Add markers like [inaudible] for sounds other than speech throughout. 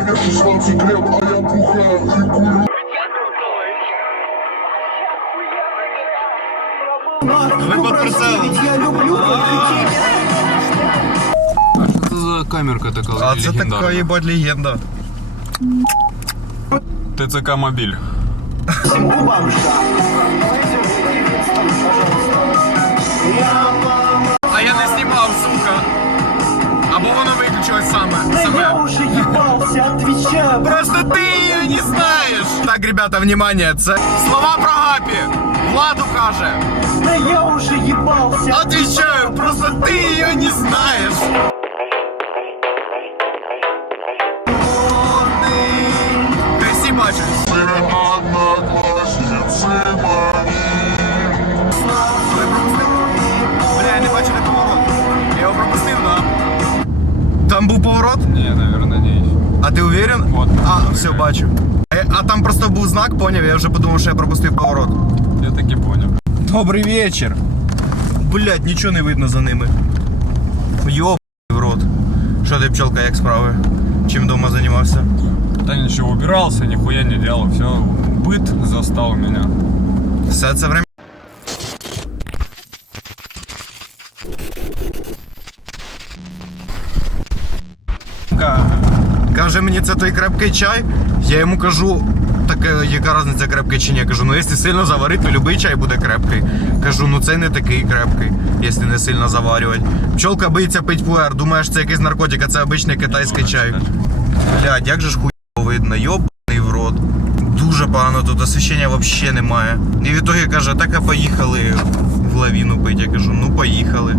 я 16 лет, а я бухаю и курю Ви під прицелом. А що це за камерка така А це легендарна? така їбать легенда. ТЦК мобіль. А я не знімав, сука. Або воно виключилось саме. саме. Ебался, отвечаю. Просто ты ее не знаешь. Так, ребята, внимание, це слова про Гапі. Владу каже. Да я уже ебался. Отвечаю, просто ты ее не знаєш. А ти уверен? Вот. А, все, бачу. Е, А там просто був знак, поняв, я вже подумав, що я пропустив поворот. Я таки понял. Добрий вечір. Блять, нічого не видно за ними. Йоп в рот. Що ти, пчелка, як справи? Чим вдома займався? Да ничего, убирался, нихуя не делал. Все, быт застал меня. Все це время. Каже мені, це той крепкий чай. Я йому кажу, так яка різниця крепкий чи ні? Кажу, ну якщо сильно заварити, то будь-який чай буде крепкий. Кажу, ну цей не такий крепкий, якщо не сильно заварювати. Пчолка боїться пить пуер, думаєш, це якийсь наркотик, а це обичний китайський чай. Блядь, як же ж хуй видно, йобаний в рот. Дуже погано тут освіщення взагалі немає. І в ітогі каже, так а поїхали лавіну пить. Я кажу, ну поїхали.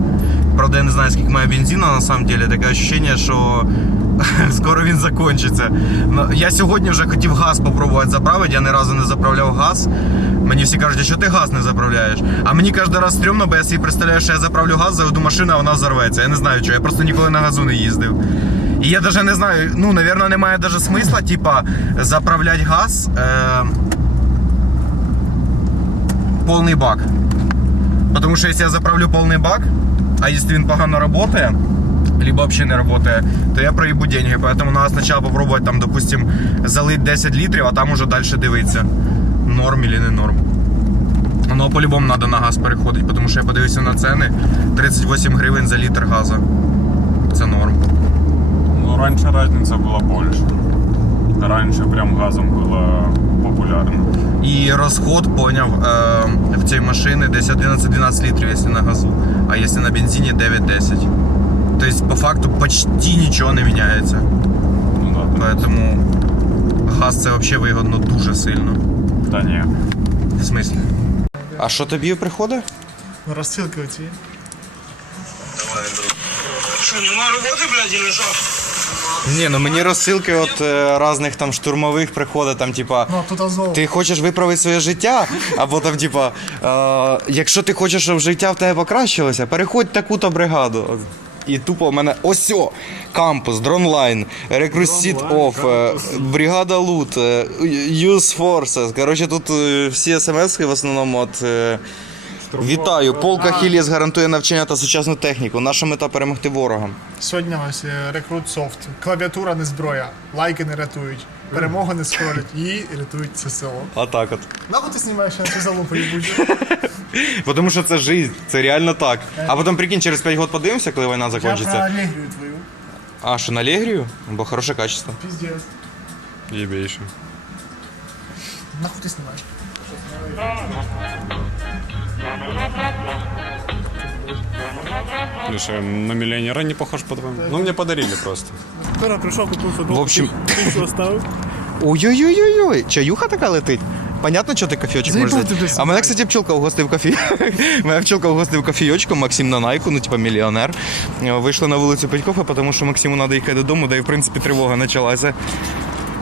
Правда, я не знаю, скільки має бензину на самом деле. Таке ощущення, що [laughs] скоро він закінчиться. Ну, Я сьогодні вже хотів газ попробувати заправити, я ні разу не заправляв газ. Мені всі кажуть, що ти газ не заправляєш? А мені кожен раз стрьомно, бо я собі представляю, що я заправлю газ, заведу машину, а вона взорветься. Я не знаю чого, я просто ніколи на газу не їздив. І я даже не знаю, ну, наверное, немає даже смисла, типа, заправляти газ е, повний бак. Потому що якщо я заправлю повний бак, а якщо він погано працює, либо вообще не работает, то я проебу деньги. Поэтому надо сначала попробовать там, допустим, залить 10 литров, а там уже дальше дивитися. Норм или не норм. Ну, по-любому надо на газ переходити, тому що я подивився на ціни. 38 гривень за літр газу. Це норм. Ну, раньше разница была больше. Раньше прям газом было популярно. І розход, поняв, е, в цій машини десь 11-12 літрів, якщо на газу, а якщо на бензині 9-10. Тобто, по факту, почти нічого не міняється. Ну да. Поэтому газ це взагалі вигодно дуже сильно. Да не. В смислі? А що тобі приходить? Розсилки оці. Ні, ну мені розсилки от е, різних там штурмових приходить, там, типа. Ну, тут азов. Ти хочеш виправити своє життя, або там, типа, е, якщо ти хочеш, щоб життя в тебе покращилося, переходь в таку-то бригаду. І тупо в мене ось о, кампус, дронлайн, рекрусіт оф, е, бригада лут, е, Use Forces. Коротше, тут е, всі смс в основному от. е, Вітаю! Полк Ахіліс гарантує навчання та сучасну техніку. Наша мета перемогти ворога. Сьогодні ось е, рекрут софт. Клавіатура не зброя, лайки не рятують, перемогу не скорять і рятують це село. А так от. Нахуй ти знімаєш на цю залупу їбучу? [laughs] Тому що це життя, це реально так. А потім прикинь, через 5 років подивимося, коли війна Я про алегрію твою. А, що на Легрію? Бо хороше качество. Піздець. Ебейший. Нахуй ти знімаєш? Леша, на миллионера не похож по-твоему? Ну, мне подарили просто. Вчора прийшов, купив В общем- тисячу оставив. Ой-ой-ой-ой, чаюха така летить. Понятно, що ти кофійочок можеш Заїбав ти взяти? десь. А мене, кстати, пчелка угостив кофі. [laughs] Мене пчелка угостив кофійочком, Максим на найку, ну типа мільйонер. Е, Вийшли на вулицю пить кофе, тому що Максиму треба їхати додому, да і в принципі тривога почалася.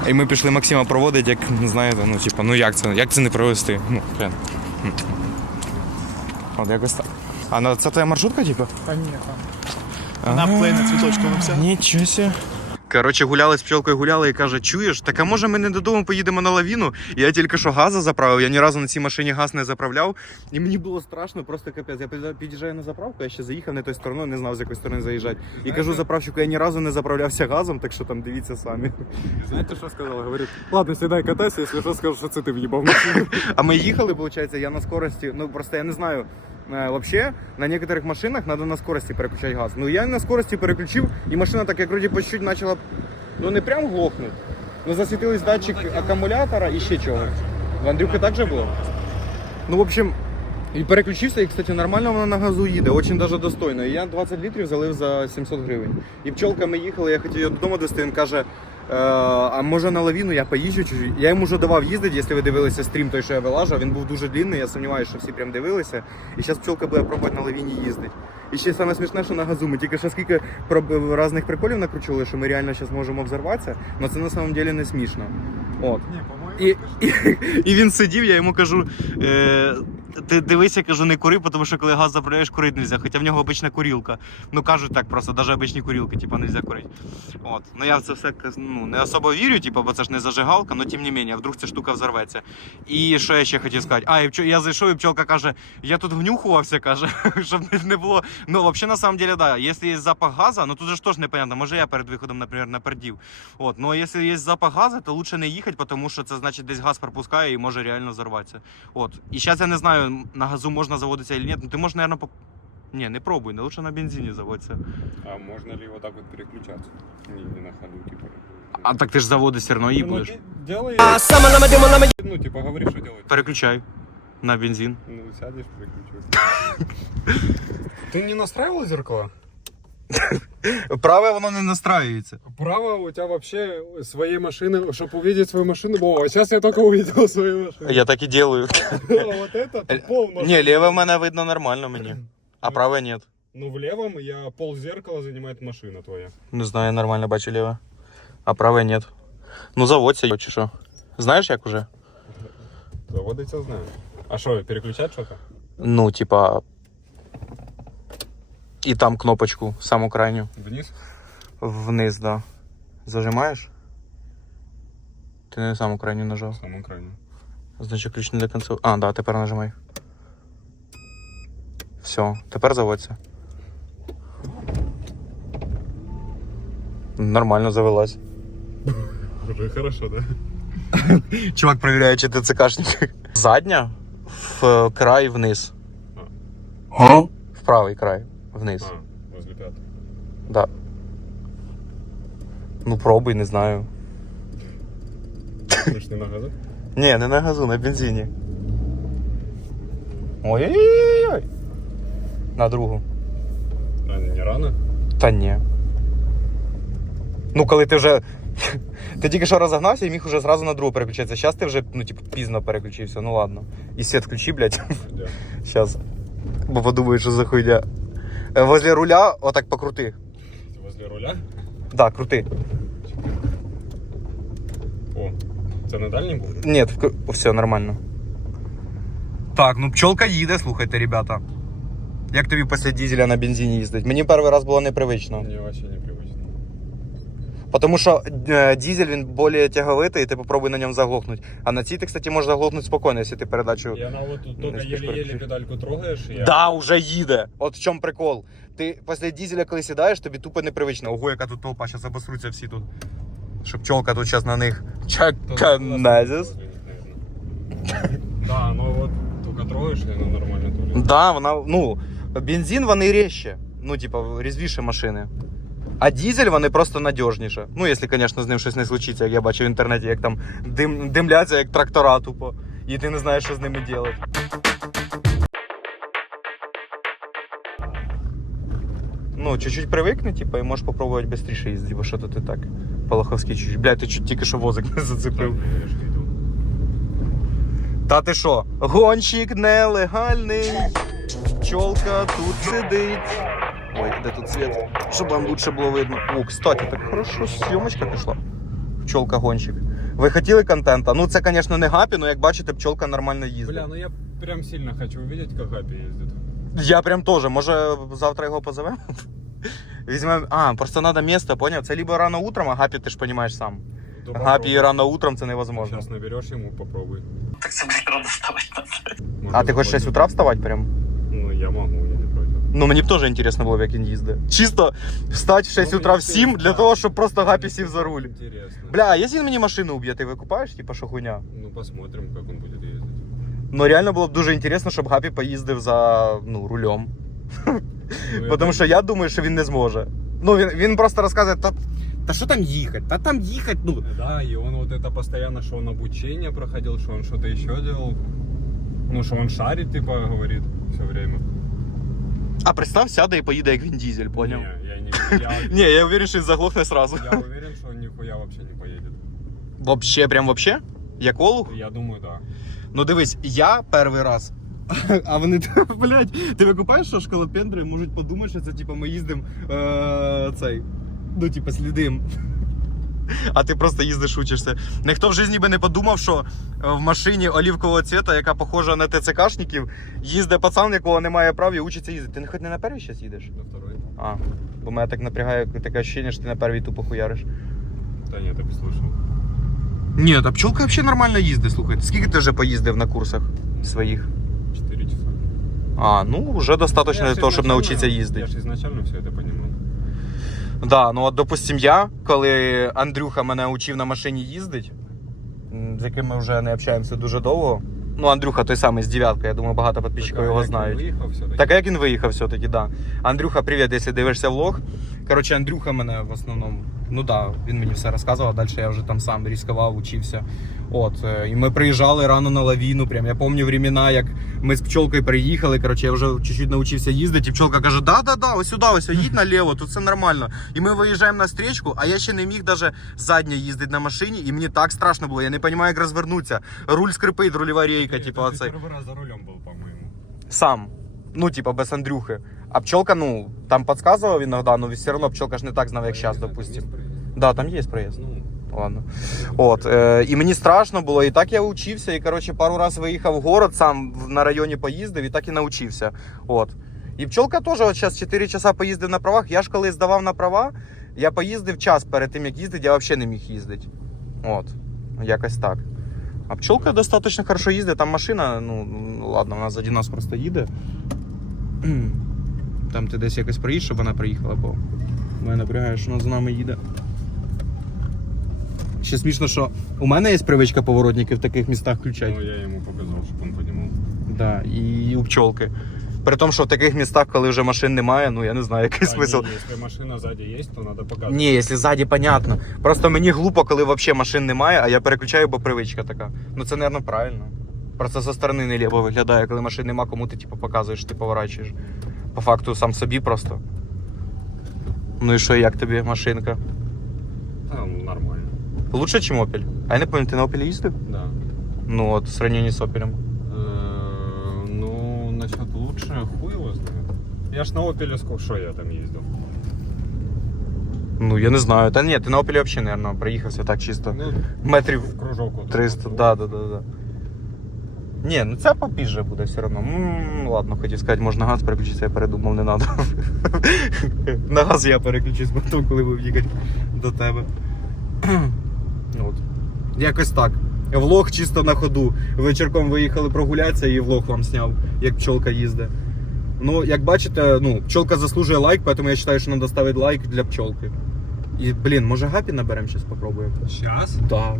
І ми пішли Максима проводити, як знаєте, ну типа, ну як це, як це не провести? Ну, блін. От якось так. А на це твоя маршрутка, типу? Та ні, там. Вона плине цвіточком вся. Нічого себе. Коротше, гуляли з пчолкою, гуляли і каже: чуєш, так а може ми не додому поїдемо на лавіну? Я тільки що газа заправив, я ні разу на цій машині газ не заправляв. І мені було страшно, просто капець. Я під'їжджаю- на заправку, я ще заїхав не тою стороною, не знав, з якої сторони заїжджати. І кажу заправщику, я ні разу не заправлявся газом, так що там дивіться самі. Знаете, что сказала? Говорит, ладно, сідай, катайся, если что, скажу, що це ти в'їбав машину. А ми їхали, виходить, я на скорості, ну просто я не знаю. Е, Вообще, на некоторых машинах надо на скорости переключать газ. Ну я на скорости переключив, і машина так як вроді по чуть почала, ну не прям глохнуть, ну засвітились датчик акумулятора і ще чого. В Андрюхи так же було? Ну, в общем, і переключився, і, кстати, нормально вона на газу їде, очень даже достойно. І я 20 літрів залив за 700 гривень. І пчолка ми їхали, я хотів її додому довести, він каже, «Е, а може на лавіну я поїжджу чуть-чуть. Я йому вже давав їздити, якщо ви дивилися стрім, той, що я вилажав, він був дуже длинний, я сумніваюся, що всі прям дивилися. І зараз пчолка буде пробувати на лавіні їздити. І ще саме смішне, що на газу ми тільки що скільки різних приколів накручували, що ми реально зараз можемо взорватися, але це на самом деле не смішно. От. І, і, і він сидів, я йому кажу: е, ти дивися, кажу, не кури, тому що коли газ заправляєш, курити нельзя. Хоча в нього обична курілка. Ну кажуть так просто, навіть обичні курілки, типу, нельзя курити. От. Ну я в це все ну, не особо вірю, типу, бо це ж не зажигалка, але тим не менше, вдруг ця штука взорветься. І що я ще хотів сказати? А, і пчо- я зайшов, і пчолка каже, я тут внюхувався, каже, [laughs] щоб не- не було. Ну, взагалі, на самом деле, да, якщо є запах газу, ну тут же ж теж непонятно, може я перед виходом, наприклад, напердів. От, ну а якщо є запах газу, то лучше не їхати, тому що це значить десь газ пропускає і може реально взорватися. От. І зараз я не знаю, на газу можна заводитися чи ні. Ну ти можеш, мабуть, по... Ні, не пробуй, не лучше на бензині заводиться. А можно ли вот так вот переключаться? Не, не на ходу, типа. А так ти ж заводы все одно Ну, їблиш. де- делай. Ну, типа, говори, что делать. Переключай на бензин. Ну, сядешь, переключу. [laughs] Ты не настраивал зеркала? Праве воно не настраюється. Право у тебя вообще своей машины, чтобы увидеть свою машину. О, сейчас я только увидел свою машину. Я так і делаю. [laughs] А вот это то пол машины. Ні, ліве в мене видно нормально мені. А праве ні. Ну, в левом я пол зеркала занимает машина твоя. Не знаю, нормально бачу ліве. А праве ні. Ну заводься, чи що. Знаєш як уже? Заводиться знаю. А что, переключать что-то? Ну, типа. І там кнопочку, саму крайню. Вниз? Вниз, да. Зажимаєш? Ти не саму крайню нажав. Самому крайню. Значить ключ не до кінця. А, да, тепер нажимай. Все, тепер заводься. Нормально завелась. Уже хорошо, да? Чувак перевіряє, чи ти ЦКшник. Задня в е, край вниз. В правий край вниз. А, возле пятого. Да. Ну пробуй, не знаю. Ты ж не на газу? Ні, не на газу, на бензині. Ой-ой-ой. На другу. А, не рано? Та ні. Ну, коли ти вже. Ти тільки що розогнався і міг уже зразу на другу переключитися. Зараз ти вже, ну, типу, пізно переключився, ну ладно. І світ включи, блядь. Зараз. Бо подумають, що за хуйня. Е, Возле руля отак покрути. Возле руля? Да, крути. О, це на дальній був? Ні, все нормально. Так, ну пчолка їде, слухайте, ребята. Як тобі після дізеля на бензині їздить? Мені перший раз було непривично. Мені взагалі непривично. Тому що е, дізель він більш тяговитий, і ти попробуй на ньому заглохнути. А на цій ти, кстати, можеш заглохнути спокійно, якщо ти передачу. И она вот тут Не только успеешь еле-еле переключить. педальку трогаешь, и я... Да, уже їде. От в чому прикол. Ти після дізеля, коли сідаєш, тобі тупо непривично. Ого, яка тут толпа, зараз обосруться всі тут. Що пчолка тут зараз на них чаканезис. Да, но вот только трогаешь, и она нормально тулит. Да, вона, ну, бензин вони ріжче. Ну, типа, різвіше машини. А дізель вони просто надіжніше. Ну, якщо, звісно, з ним щось не случиться, як я бачив в інтернеті, як там дим, димляться, як трактора тупо. І ти не знаєш, що з ними робити. Ну, чуть-чуть привикни, типа, і можеш попробувати швидше їздити, бо що то ти так. Полоховський чуть. Блядь, ти чуть тільки що возик не зацепив. Та ти що? Гонщик нелегальний. Пчолка тут сидить. Ой, де тут світ? Щоб вам лучше було видно. О, кстати, так хорошо зйомочка пішла. Пчолка гонщик. Ви хотіли контента? Ну це, звісно, не гапі, але як бачите, пчолка нормально їздить. Бля, ну я прям сильно хочу увидеть, как Гапи ездит. Я прям теж. Може завтра його позовемо? Візьмемо. А, просто треба місто, поняв? Це либо рано утром, а гапі ти ж розумієш сам. Гапі і рано утром це невозможно. Сейчас наберешь ему, попробуй. Так це метро доставать надо. А ти хочеш 6 утра вставати прям? Ну, я против. Ну мені б теж інтересно було, як він їздить. Чисто встати в 6 Ну, утра в 7 для того, щоб просто гапі сів за руль. Интересно. Бля, а якщо він мені машину уб'є, ти викупаєш, типа, що хуйня? Ну, посмотрим, как он будет ездить. Ну реально було б дуже інтересно, щоб Гапі поїздив за ну, рулем. Ну, Тому що я думаю, що він не зможе. Ну він, він просто розказує, та, та що там їхати? Та там їхати, ну. Да, и он вот это постоянно, что он обучение проходил, что он что-то еще делал. Ну, что он шарит, типа, говорит все время. А представь, сяде і поїде як він дізель, поняв? Не, я не... Я, [laughs] Ні, я уверен, що він заглохне сразу. я уверен, что ніхуя нихуя вообще не поедет. Вообще, прям вообще? Як Олух? Я думаю, да. Ну дивись, я перший раз. А вони, [laughs] блядь, ти викупаєш, що школопендри можуть подумати, що це типу ми їздимо е, цей. Ну, типу, слідим. [laughs] А ти просто їздиш, учишся. Ніхто в житті би не подумав, що е, в машині олівкового цвіта, яка похожа на ТЦКшників, їздить пацан, якого немає прав і учиться їздити. Ти хоч не на первій зараз їдеш? На второй. А, бо мене так напрягає таке ощущення, що ти на первій тупо хуяриш. Да нет, так и слышал. Ні, та пчелка взагалі нормально їздить, слухай. Скільки ти вже поїздив на курсах своїх? 4 часа. А, ну вже достатньо для того, щоб навчитися Я їздити. же изначально все это понимал. Да, ну от допустим, я, коли Андрюха мене учив на машині їздити, з яким ми вже не общаємося дуже довго. Ну, Андрюха той самий з дев'ятки, я думаю, багато підписчиків його знають. виїхав все-таки? Так як він виїхав все-таки, да. Андрюха, привіт, якщо дивишся влог. Коротше, Андрюха мене в основному. Ну да, він мені все розказував, далі я вже там сам ризикував, учився. От, е, і ми приїжджали рано на лавіну. Прям я пам'ятаю времена, як ми з пчолкою приїхали. Коротше, я вже чуть-чуть навчився їздити, і пчолка каже: да, да, да, ось сюди, ось їдь наліво, тут все нормально. І ми виїжджаємо на стрічку, а я ще не міг навіть задньо їздити на машині, і мені так страшно було. Я не розумію, як розвернутися. Руль скрипить, рульова рейка, Нет, типу, ты оцей. первый раз за рулем был, по-моему. Сам. Ну, типа, без Андрюхи. А пчелка, ну, там подсказывал иногда, но все равно пчелка ж не так знав, як зараз, Я не знаю, допустим. там есть проезд? Да, там є проїзд. Ладно. От, е, і мені страшно було, і так я учився, і коротше пару раз виїхав в город, сам на районі поїздив, і так і навчився. От. І пчелка теж от зараз 4 часа поїздив на правах. Я ж коли здавав на права, я поїздив час перед тим, як їздити, я взагалі не міг їздити. От. Якось так. А пчелка достатньо хорошо їздить, там машина, ну ладно, вона заді нас просто їде. Там ти десь якось проїдь, щоб вона приїхала, бо мене напрягає, що вона з нами їде. Ще смішно, що у мене є привичка поворотники в таких містах включати. ну, я ему показал, чтобы он понимал. Да, і у пчолки. При тому, що в таких містах, коли вже машин немає, ну я не знаю, який смисл. не, если машина сзади есть, то надо показывать. Ні, якщо ззаді, понятно. Просто мені глупо, коли взагалі машин немає, а я переключаю, бо привичка така. Ну це, мабуть, правильно. Просто зі сторони не виглядає, коли машин нема, кому ти типу, показуєш, ти поворачуєш. По факту сам собі просто. Ну і що, як тобі машинка? Там нормально. Лучше, ніж Opel? А я не пам'ятаю, ти на Opel їздив? Да. Ну от, в сравненні з Opel. Э, Ну, насчет лучше, хуй его знает. Я ж на Опеле сколько, что я там ездил? Ну, я не знаю. Та ні, ти на Opel взагалі, мабуть, проїхався так чисто. Ну, Метрів в кружок вот 300, да, да, да, да. Ні, ну це попізже буде все одно. М, ладно, хотів сказати, можна газ переключитися, я передумав, не треба. [laughs] На газ я переключусь потім, коли буду їхати до тебе. От. Якось так. Влог чисто на ходу. Вечірком виїхали прогулятися і влог вам зняв, як пчолка їздить. Ну, як бачите, ну, пчолка заслужує лайк, тому я вважаю, що треба ставити лайк для пчолки. І, блін, може гапі наберемо зараз? Сейчас? Да.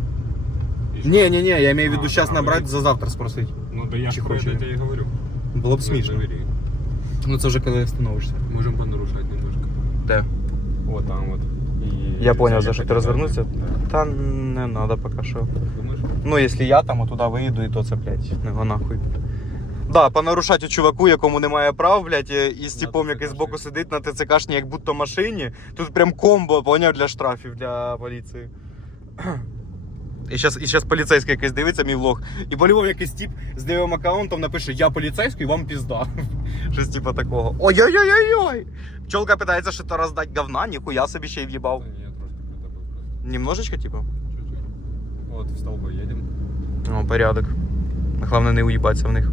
Еще? Не, не, не, я имею в виду сейчас а, за завтра спросить. Ну да я про тебе и говорю. Було б смішно. Ну це вже коли встановишся. Можем понарушать немножко. Де? Вот там вот. И Я понял, за що ты. Да. Та не надо поки що. Ну, якщо я там туди виїду, і то це, блядь, не нахуй. Да, понарушати чуваку, якому немає прав, блядь, і- з типом, який збоку сидить на ТЦКшній, як будто машині. Тут прям комбо, поняв, для штрафів для поліції. І зараз, і зараз поліцейський якийсь дивиться мій влог. І по-любому якийсь тип з лівим аккаунтом напише Я поліцейський, вам пізда. [laughs] Щось типа такого. Ой-ой-ой-ой-ой! Пчолка питається, що то роздать говна, ніхуя собі ще й в'їбав. Да нет, трошки притопил просто. Немножечко, типа. Чуть-чуть. Вот в столбы едем. О, порядок. Головне не уїбатися в них.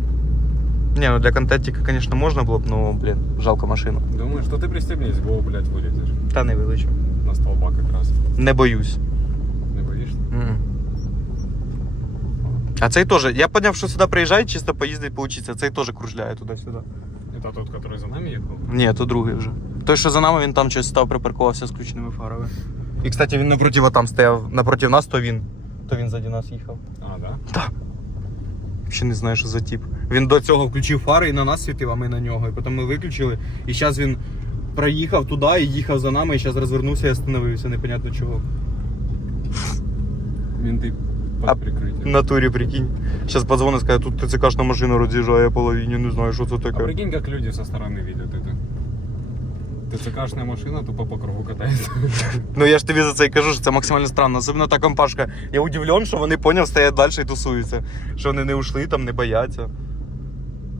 Не, ну для контентика, конечно, можна було б, ну, блін, жалко машину. Думаю, что ты пристегнись, бо, блядь, вылезешь. Та не вилечу. На столба как раз. Не боюсь. Не боишься? Мгм. А цей теж. Я поняв, що сюди приїжджає чисто поїздить, поучитися. Цей теж кружляє туди-сюди. Это тот, который за нами ехал? Ні, то другий вже. Той, що за нами, він там щось став припаркувався з включеними фарами. І, кстати, він напроти там стояв, напроти нас, то він. То він ззаді нас їхав. А, да? Ще не знаю, що за тип. Він до цього включив фари і на нас світив, а ми на нього. І потім ми виключили. І зараз він проїхав туди і їхав за нами, і зараз розвернувся і остановився, непонятно чого. Менты под А- прикрытием. В натурі, прикинь. Зараз подзвонить, скаже, тут ТЦКшна машина роз'їжджає половині, не знаю, що це А таке. прикинь, как люди со стороны видят это. ТЦКшная машина тупо по кругу катается. [laughs] Ну я ж тобі за це і кажу, що це максимально странно. Особливо та компашка. Я удивлен, що вони поняв, стоять далі і тусуються. Що вони не ушли, там не бояться.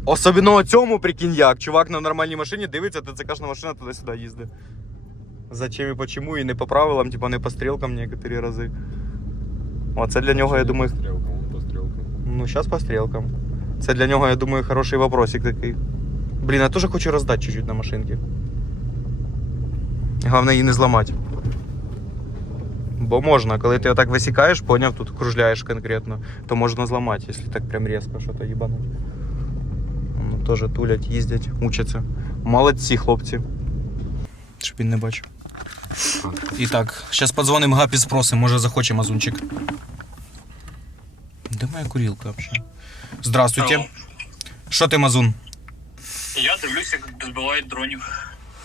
Особливо цьому, прикинь, як. Чувак на нормальній машині дивиться, ТЦКшна машина туди-сюди їздить. Зачем і почему, і не по правилам, типа не по стрілкам некоторі рази. Оце для нього, я думаю. Ну, зараз по стрілкам. Це для нього, я думаю, хороший вопросик такий. Блін, я теж хочу роздати чуть-чуть на машинки. Головне її не зламати. Бо можна, коли ти отак висікаєш, поняв, тут кружляєш конкретно, то можна зламати, якщо так прям різко щось їбануть. Ну, теж тулять, їздять, учаться. Молодці, хлопці. Щоб він не бачив. І так, зараз подзвонимо Гапі спросимо, може захоче мазунчик. Де моя курілка взагалі? Здравствуйте. Алло. Що ти, мазун? Я дивлюся, як збивають дронів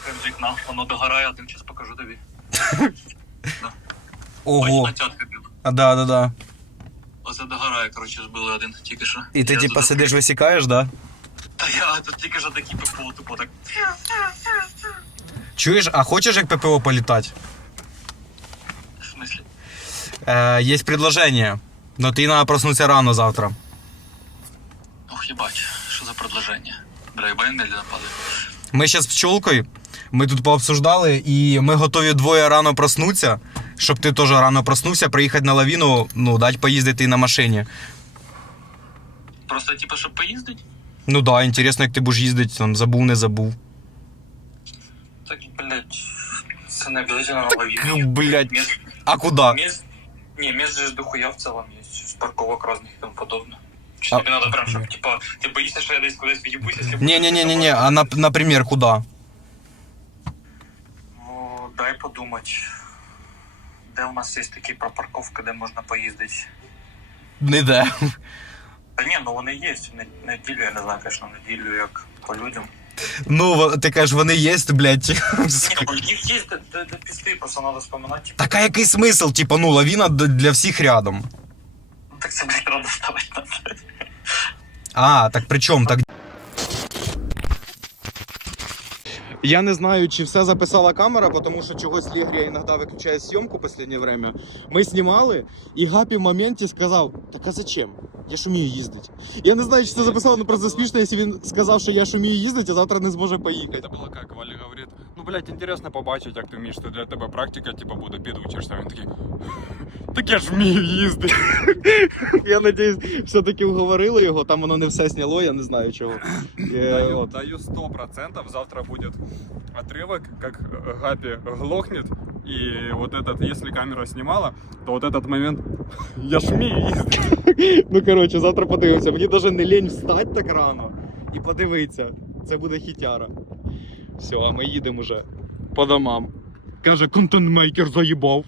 прям з вікна. Воно догорає, один час покажу тобі. [laughs] Ого. На цятка біла. А, да, да, да. Оце догорає, коротше, збили один тільки що. І ти Я типа тут- сидиш, висікаєш, да? Та я тут тільки що такий ППО тупо так. Чуєш, а хочеш як ППО політати? В смислі? Е, є предложення. Но ти треба проснутися рано завтра. Ох, їбать, що за предложення. І медленно падає. Ми зараз з пчолкою, ми тут пообсуждали, і ми готові двоє рано проснутися, щоб ти теж рано проснувся, приїхати на лавіну, ну, дати поїздити на машині. Просто, типу, щоб поїздить? Ну да, інтересно, як ти будеш їздити, там забув, не забув. Так, блядь, це не обов'язково на лавіні. Ну, блядь. А куди? ні, міст же дохуя в цілому є, парковок різних і тому подобне. Чи А- тобі треба прям, щоб, типа, ти боїшся, що я десь кудись від'їбуся, якщо Не, не, не, не, не. А на, например, куди? Ну, дай подумати. Де у нас є такі пропарковки, де можна поїздити? Ніде. Та ні, ну вони є. В не- неділю, я не знаю, звісно, неділю як по людям. Ну, во- ти кажеш, вони є, блядь. Ні, ну їх є де, де, де пісти, просто треба вспоминати. Типу, Так а який смисл? Типа, ну, лавіна д- для всіх рядом. Ну, так це, блядь, треба ставити на. А, так при чому? Так... Я не знаю, чи все записала камера, тому що чогось Лігрія іноді виключає зйомку в останнє время. Ми знімали, і Гапі в моменті сказав: Так а зачем? Я ж умію їздити. Я не знаю, чи це записало, але просто смішно, якщо він сказав, що я ж умію їздити, а завтра не зможе поїхати. Это было как, Валя говорит, ну, блядь, интересно побачить, як ти вмієш, що для тебе практика, типа, буде, підучишся. Він такий, так я ж вмію їздити. [laughs] Я надіюсь, все-таки вговорили його, там воно не все сняло, я не знаю чого. Е, Даю, от. даю 100%, завтра будет отрывок, как э, Гапи глохнет, и вот этот, если камера снимала, то вот этот момент, я ж вмію їздити. [laughs] Ну коротше, завтра подивимося. Мені даже не лень встати так рано і подивитися. Це буде хітяра. Все, а ми їдемо вже по домам. Каже, контентмейкер заїбав.